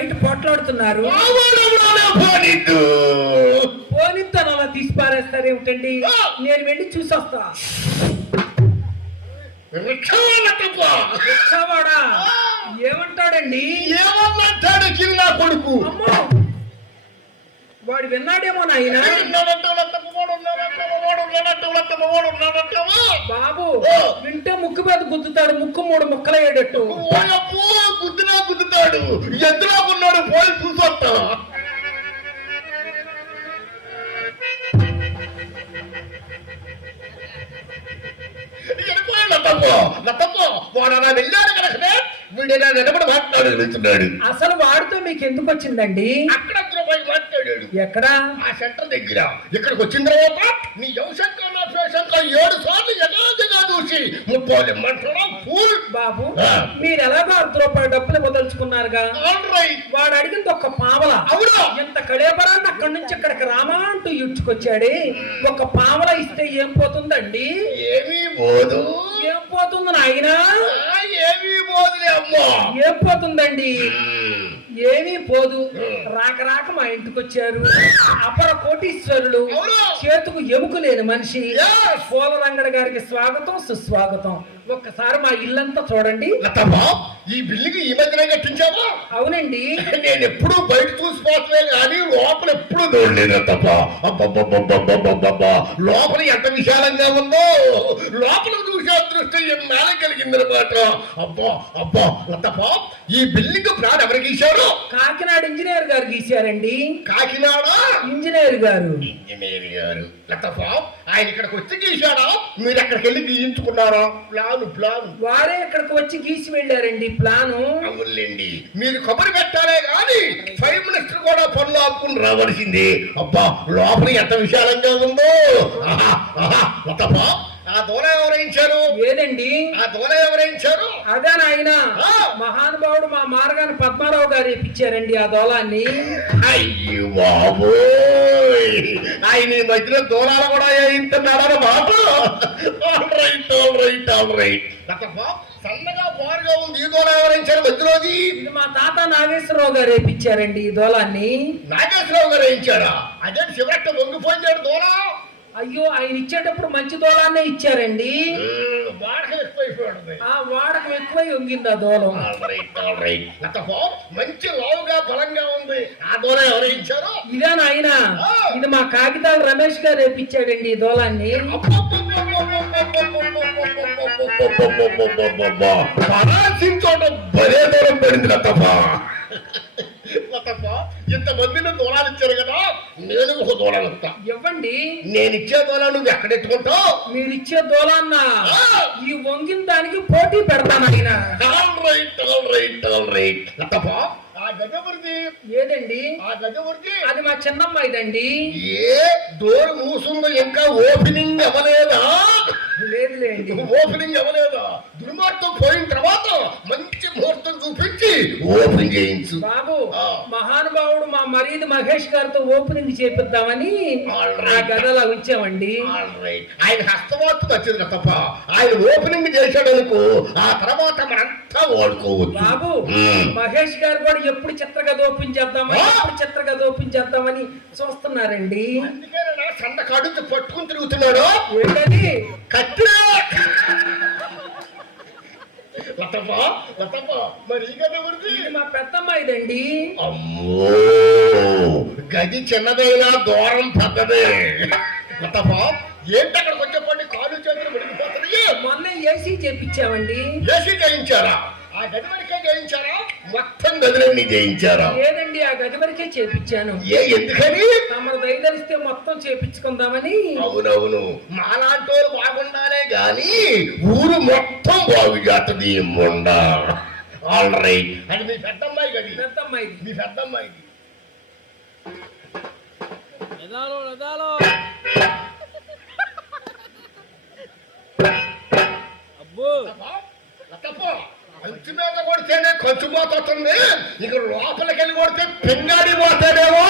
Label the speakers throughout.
Speaker 1: బయట పోట్లాడుతున్నారు. పోనిస్తాను అలా తీసి పారేస్తారేమిటండి నేను వెళ్ళి చూసొస్తా. రిక్షావాడా ఏమంటాడండి?
Speaker 2: ఏమన్నంటాడు చిన్న కొడుకు?
Speaker 1: అమ్మో! వాడు విన్నాడేమో నాయన? బాబు వింటే ముక్కు మీద గుద్దుతాడు ముక్కు మూడు ముక్కలయ్యేటట్టు.
Speaker 2: గుద్దుతాడు ఎందులో ఉన్నాడు పోయి చూసొస్తా.
Speaker 1: అసలు వాడితో మీకు ఎందుకు వచ్చిందండి?
Speaker 2: మాట్లాడాడు.
Speaker 1: ఎక్కడా?
Speaker 2: ఆ సెంటర్ దగ్గర. ఇక్కడికి వచ్చిన తర్వాత నీ యువశంకర్ శివశంకర్ ఏడు సార్లు యథార్థంగా చూసి ముప్పై మంటలో ఫుల్
Speaker 1: బాబు. మీరు ఎలాగో అర్ధ రూపాయలు డబ్బులు వదలుచుకున్నారుగా వాడు అడిగింది ఒక్క పావల.
Speaker 2: అవునా.
Speaker 1: ఎంత కడేబరాన్ని అక్కడి నుంచి ఇక్కడికి రామా అంటూ ఇడ్చుకొచ్చాడే ఒక పావల ఇస్తే ఏం పోతుందండి?
Speaker 2: ఏమీ పోదు.
Speaker 1: ఏం పోతుంది నాయనా?
Speaker 2: ఏమీ పోదులే అమ్మా.
Speaker 1: ఏం పోతుందండి?
Speaker 2: మ్మ్.
Speaker 1: ఏమీ పోదు. రాక రాక మా ఇంటికి వచ్చారు అపర కోటీశ్వరులు
Speaker 2: అవును.
Speaker 1: చేతుకు ఎముక లేని మనిషి.
Speaker 2: Yes.
Speaker 1: పోలరంగడ గారికి స్వాగతం సుస్వాగతం. ఒక్కసారి మా ఇల్లంతా చూడండి.
Speaker 2: ఈ బిల్లుకి ఈ మధ్యనే కట్టించావా?
Speaker 1: అవునండి.
Speaker 2: నేను ఎప్పుడు బయట చూసిపోవట్లే కానీ లోపల ఎప్పుడు చూడలేదు తప్ప అబ్బబ్బబ్బబ్బబ్బబ్బబ్బా లోపల ఎంత విశాలంగా ఉందో? లోపల చూసే అదృష్టం ఎన్నాళ్ళ కలిగిందనమాట అబ్బా అబ్బా లతప్ప ఈ బిల్డింగ్ ప్లాన్ ఎవరు గీశారు?
Speaker 1: కాకినాడ ఇంజనీర్ గారు గీశారండి.
Speaker 2: కాకినాడ?
Speaker 1: ఇంజనీర్ గారు.
Speaker 2: ఇంజనీర్ గారు. లతప్ప ఆయన ఇక్కడికి వచ్చి గీశాడా? మీరు అక్కడికి వెళ్ళి గీయించుకున్నారా? Plan plan.
Speaker 1: వారే ఇక్కడికి వచ్చి గీసి వెళ్ళారండి ప్లాను.
Speaker 2: అవునులేండి. మీరు కొబ్బరి పెట్టాలే కానీ ప్రైమ్ మినిస్టర్ కూడా పనులు ఆపుకుని రావాల్సింది. అబ్బా లోపల ఎంత విశాలంగా ఉందో. లతప్ప, ఆ దూల ఎవరైంచారు?
Speaker 1: ఏదండి?
Speaker 2: ఆ దూల ఎవరైంచారు?
Speaker 1: అదే నాయన.
Speaker 2: ఆ.
Speaker 1: మహానుభావుడు మా మార్గాన్ని పద్మారావు గారు ఇప్పించారండి ఆ దోలాన్ని.
Speaker 2: అయ్యో ఆయన ఈ మధ్యన దూరాలు కూడా మాట all right all right all right సన్నగా బారుగా ఉంది. ఈ దూల ఎవరైంచారు మధ్యలోది?
Speaker 1: ఇది మా తాత నాగేశ్వరరావు గారు వేయించారండి ఈ దోలాన్ని.
Speaker 2: నాగేశ్వరరావు గారు వేయించాడా అదే శివరట్ట వంగిపోయించాడు దూరం
Speaker 1: అయ్యో ఆయన ఇచ్చేటప్పుడు మంచి దోలాన్నే ఇచ్చారండి.
Speaker 2: వాడక
Speaker 1: ఆ వాడకం ఎక్కువై వంగింది ఆ దోలం.
Speaker 2: మంచి లావుగా బలంగా ఉంది. ఆ దూరం ఎవరు ఇచ్చారు?
Speaker 1: ఇదే నాయన. ఇది మా కాగితాలు రమేష్ గారు వేపించాడండి ఈ దోలాన్ని.
Speaker 2: పరాసించోట భలే దూరం పడింది ఇంతమందిని దూరాలు ఇచ్చారు కదా నేను ఒక దూరం ఇస్తా.
Speaker 1: ఇవ్వండి.
Speaker 2: నేను ఇచ్చే దూరం నువ్వు ఎక్కడెట్టుకుంటావు
Speaker 1: మీరు ఇచ్చే దోలాన్న
Speaker 2: ఆ.
Speaker 1: ఈ వంగిన దానికి పోటీ పెడతాను ఆయన.
Speaker 2: All right all right all right. లతమ్మ ఆ గజవరిది
Speaker 1: ఏదండి?
Speaker 2: ఆ గజవరిది
Speaker 1: అది మా చిన్నమ్మాయిదండి.
Speaker 2: ఏ డోర్ మూసుందో ఇంకా ఓపెనింగ్ అవ్వలేదా?
Speaker 1: లేదులేండి
Speaker 2: ఓపెనింగ్ అవ్వలేదా? దుర్మార్గం పోయిన తర్వాత ఓపెన్ చేయించు
Speaker 1: బాబు. మహానుభావుడు మా మరీది మహేష్ గారితో ఓపెనింగ్ చేపిద్దామని. ఆ గదలా ఉంచామండి.
Speaker 2: ఆయన హస్తవార్త వచ్చింది కదా తప్ప ఆయన ఓపెనింగ్ చేశాడు అనుకో ఆ తర్వాత మనంతా ఓడుకోవచ్చు
Speaker 1: బాబు. మహేష్ గారు కూడా ఎప్పుడు చిత్రగద ఓపెన్ చేద్దామని. ఎప్పుడు చిత్రగద ఓపెన్ చేద్దామని చూస్తున్నారండి
Speaker 2: పట్టుకుని తిరుగుతున్నాడు
Speaker 1: ఏంటది
Speaker 2: కత్తి మరి ఈ గది అమ్మో! చిన్నదైనా దూరం పెద్దదే. లతప్ప ఏంటి కాలు చేతులు
Speaker 1: మొన్న ఏసీ చేపించామండి.
Speaker 2: ఏసీ చేయించారా? ఆ గది చేయించారా మొత్తం గదులన్నీ చేయించారా
Speaker 1: లేదండి ఆ గది వరకే చేపించాను.
Speaker 2: ఏ ఎందుకని?
Speaker 1: తమరు దయదలిస్తే మొత్తం చేపించుకుందామని.
Speaker 2: అవునవును. మాలాంటి వాళ్ళు బాగుండాలే గాని ఊరు మొత్తం బాగు చేస్తుంది ముండ ఆల్ రైట్ అది మీ పెద్దమ్మాయి గది.
Speaker 1: పెద్దమ్మాయిది.
Speaker 2: మీ
Speaker 3: నిదాలో నిదాలో అబ్బో.
Speaker 2: లతప్ప, అంచు మీద కొడితేనే కంచు పోతుంది ఇక లోపలికి వెళ్ళి కొడితే పింగాడి పోతాడేమో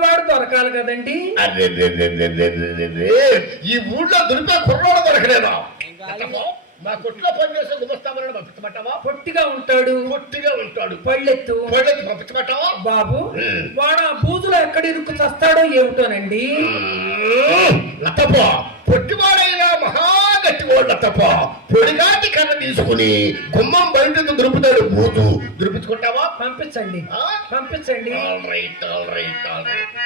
Speaker 1: దులిపేవాడు దొరకాలి కదండి.
Speaker 2: ఈ ఊళ్ళో దులిపే కుర్రోడు దొరకలేదా మా కొట్లో పనిచేసే గుమస్తామని పంపించమంటావా
Speaker 1: పొట్టిగా ఉంటాడు.
Speaker 2: పొట్టిగా ఉంటాడు.
Speaker 1: పళ్ళెత్తు.
Speaker 2: పళ్ళకి పంపించమంటావా
Speaker 1: బాబు. వాడు ఆ బూజులో ఎక్కడ ఇరుక్కు చస్తాడో ఏమిటోనండి?
Speaker 2: లతప్ప పొట్టివాడైనా మహా గట్టివాడు లతప్ప పొడిగాటి కర్ర తీసుకుని గుమ్మం బయట దురుపుతాడు. బూతు దురిపించుకుంటావా?
Speaker 1: పంపించండి? పంపించండి.
Speaker 2: All right all right all right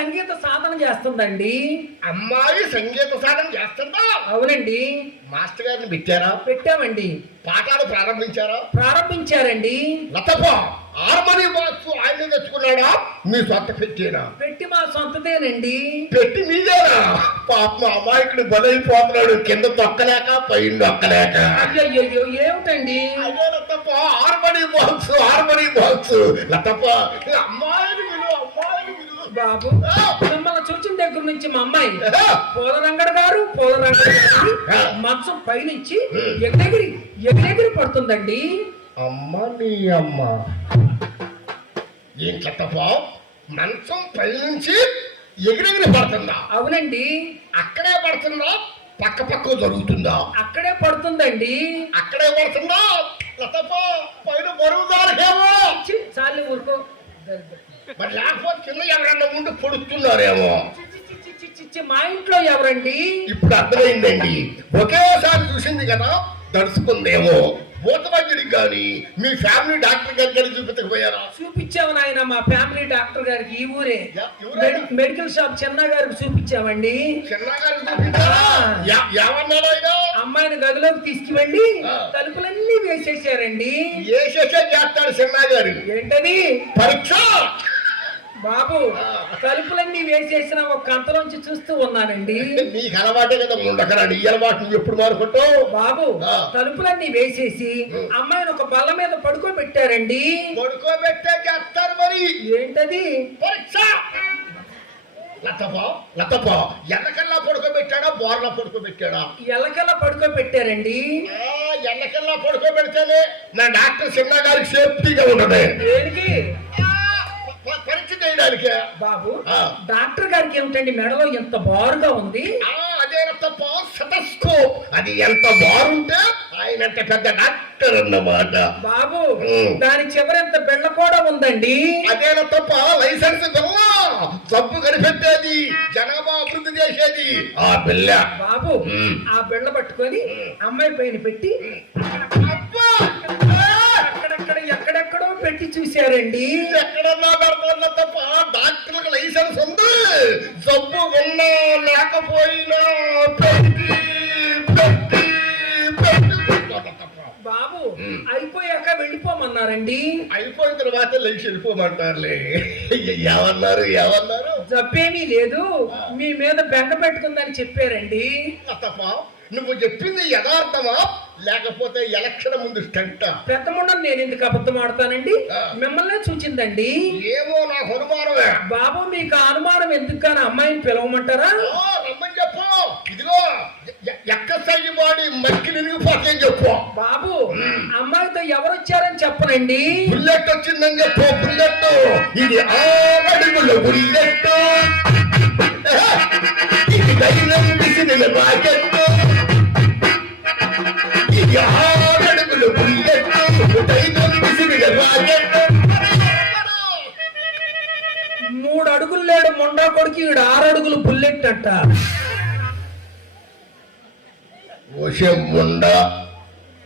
Speaker 1: సంగీత సాధన చేస్తుందండి.
Speaker 2: అమ్మాయి సంగీత సాధన చేస్తుందా?
Speaker 1: అవునండి.
Speaker 2: మాస్టర్ గారిని పెట్టారా?
Speaker 1: పెట్టామండి.
Speaker 2: పాఠాలు ప్రారంభించారా?
Speaker 1: ప్రారంభించారండి.
Speaker 2: లతప్ప హార్మోని బాక్స్ ఆయన తెచ్చుకున్నాడా? మీ సొంత పెట్టేనా?
Speaker 1: పెట్టి మా సొంతదేనండి.
Speaker 2: పెట్టి మీదేనా? పాప అమాయకుడు బలైపోతున్నాడు. కింద తొక్కలేక పైన నొక్కలేక.
Speaker 1: అయ్యో ఏమిటండి?
Speaker 2: అదే లతప్ప హార్మోని బాక్స్ హార్మోని బాక్స్. లతప్ప విలు
Speaker 1: బాబు. మిమ్మల్ని చూచిన దగ్గర నుంచి మా అమ్మాయి పోదరంగడు గారు పోదరంగడు గారు మంచం పైనుంచి ఎగిరెగిరి ఎగిరెగిరి పడుతుందండి.
Speaker 2: అమ్మ నీ అమ్మ. ఏంటప్ప మంచం పైనుంచి ఎగిరెగిరి పడుతుందా?
Speaker 1: అవునండి.
Speaker 2: అక్కడే పడుతుందా? పక్క పక్క జరుగుతుందా?
Speaker 1: అక్కడే పడుతుందండి.
Speaker 2: అక్కడే పడుతుందా? లతప్ప పైన బరువు దారికేమో
Speaker 1: చాలు ఊరుకో.
Speaker 2: మరి లేకపోతే కింద ఎవరన్నా ముందు పొడుస్తున్నారేమో?
Speaker 1: చి, చి, మా ఇంట్లో ఎవరండి
Speaker 2: ఇప్పుడు అర్థమైందండి ఒకేసారి చూసింది కదా దడుచుకుందేమో భూతవైద్యుడికి కానీ మీ ఫ్యామిలీ డాక్టర్ గారి చూపించకపోయారా
Speaker 1: చూపించాము నాయన మా ఫ్యామిలీ డాక్టర్ గారికి ఈ ఊరే మెడికల్ షాప్ చిన్న గారికి చూపించామండి
Speaker 2: చిన్నగారికి చూపించారా ఏమన్నాడు ఆయన
Speaker 1: అమ్మాయిని గదిలోకి తీసుకువెళ్ళి తలుపులన్నీ వేసేసారండి
Speaker 2: వేసేసే చేస్తాడు చిన్న గారు
Speaker 1: ఏంటది
Speaker 2: పరీక్ష
Speaker 1: బాబు. తలుపులన్నీ వేసేసిన ఒక కంతలోంచి చూస్తూ ఉన్నానండి.
Speaker 2: నీకు అలవాటే కదా ఉండకరాడు ఈ అలవాటు నువ్వు ఎప్పుడు మారుకుంటావు?
Speaker 1: బాబు. తలుపులన్నీ వేసేసి. అమ్మాయిని ఒక బల్ల మీద పడుకోబెట్టారండి.
Speaker 2: పడుకోబెట్టే చేస్తారు మరి.
Speaker 1: ఏంటది?
Speaker 2: పరీక్ష! లతపా లతపా ఎన్నకల్లా పడుకోబెట్టాడా బోర్లా పడుకోబెట్టాడా?
Speaker 1: ఎలకల్లా పడుకోబెట్టారండి.
Speaker 2: ఆ, ఎన్నకల్లా పడుకోబెడితేనే నా డాక్టర్ చిన్న గారికి సేఫ్టీగా ఉన్నది
Speaker 1: దేనికి? బాబు. డాక్టర్ గారికి ఏమిటండి మెడలో ఎంత బారుగా ఉంది?
Speaker 2: ఆ, అదే తప్ప సటస్కోప్. అది ఎంత బాగుంటే ఆయన అంత పెద్ద డాక్టర్ అన్నమాట.
Speaker 1: బాబు. దాని చివరెంత బెళ్ళ కూడా ఉందండి?
Speaker 2: అదే తప్ప లైసెన్స్ బిల్ల జబ్బు కనిపెట్టేది జనాభా అభివృద్ధి చేసేది. ఆ బిల్ల.
Speaker 1: బాబు. ఆ బెళ్ళ పట్టుకొని అమ్మాయి పైన పెట్టి ఎక్కడెక్కడో పెట్టి చూశారండి.
Speaker 2: ఎక్కడన్నా పెడతాను తప్ప డాక్టర్లకు లైసెన్స్ ఉంది. జబ్బు ఉన్నా లేకపోయినా పెట్టి పెట్టి.
Speaker 1: బాబు. అయిపోయాక వెళ్ళిపోమన్నారండి.
Speaker 2: అయిపోయిన తర్వాత లేచి వెళ్ళిపోమంటారులే. ఏమన్నారు ఏమన్నారు?
Speaker 1: జబ్బేమీ లేదు. మీ మీద బెంగ పెట్టుకుందని చెప్పారండి.
Speaker 2: తప్ప నువ్వు చెప్పింది యథార్థమా? లేకపోతే ఎలక్షన్ ముందు స్టంట.
Speaker 1: పెద్ద ముండను నేను ఎందుకు అబద్ధం ఆడతానండి. మిమ్మల్నే సూచిందండి
Speaker 2: ఏమో నాకు అనుమానమే.
Speaker 1: బాబు మీకు అనుమానం ఎందుకు కానీ అమ్మాయిని పిలవమంటారా?
Speaker 2: రమ్మని చెప్పు. ఇదిగో ఎ- ఎక్కసయ్యి వాడి మక్కి నిరిగిపోతాయని చెప్పు.
Speaker 1: బాబు అమ్మాయితో ఎవరు వచ్చారని చెప్పనండి.
Speaker 2: బుల్లెట్ వచ్చిందని చెప్పు బుల్లెట్ ఇది ఆరడుగుల బుల్లెట్ ఇది ధైర్యం విసిరిన రాకెట్
Speaker 1: లేడు మొండా కొడుకు ఈడు ఆరు అడుగులు బుల్లెట్ అంట
Speaker 2: ఉండ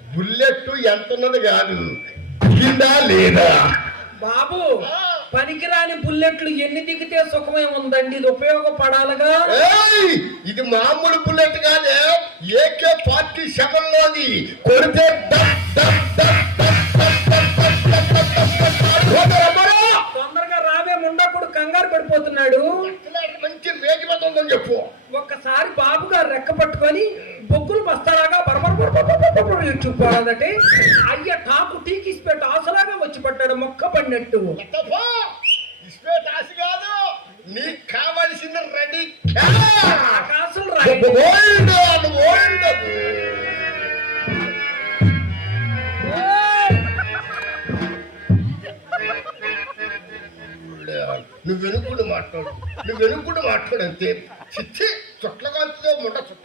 Speaker 2: బుల్లెట్ ఎంత ఉన్నది కాదు దిగిందా లేదా?
Speaker 1: బాబు పనికిరాని బుల్లెట్లు ఎన్ని దిగితే సుఖమే ఉందండి ఇది ఉపయోగపడాలిగా!
Speaker 2: ఇది మామూలు బుల్లెట్ కాదే ఏకే ఫార్టీ సెవెన్ లోది కొడితే డప్ డప్ డప్ కాదు నీకు కావలసిన రెడీ.
Speaker 1: ఆకాశం
Speaker 2: ఓల్డ్ ఓల్డ్. నువ్వు వెనుక్కుడు మాట్లాడు. నువ్వు వెనుక్కుడు మాట్లాడు అంతే చిచ్చి చుట్ల కాంతితో ముండ చుట్ల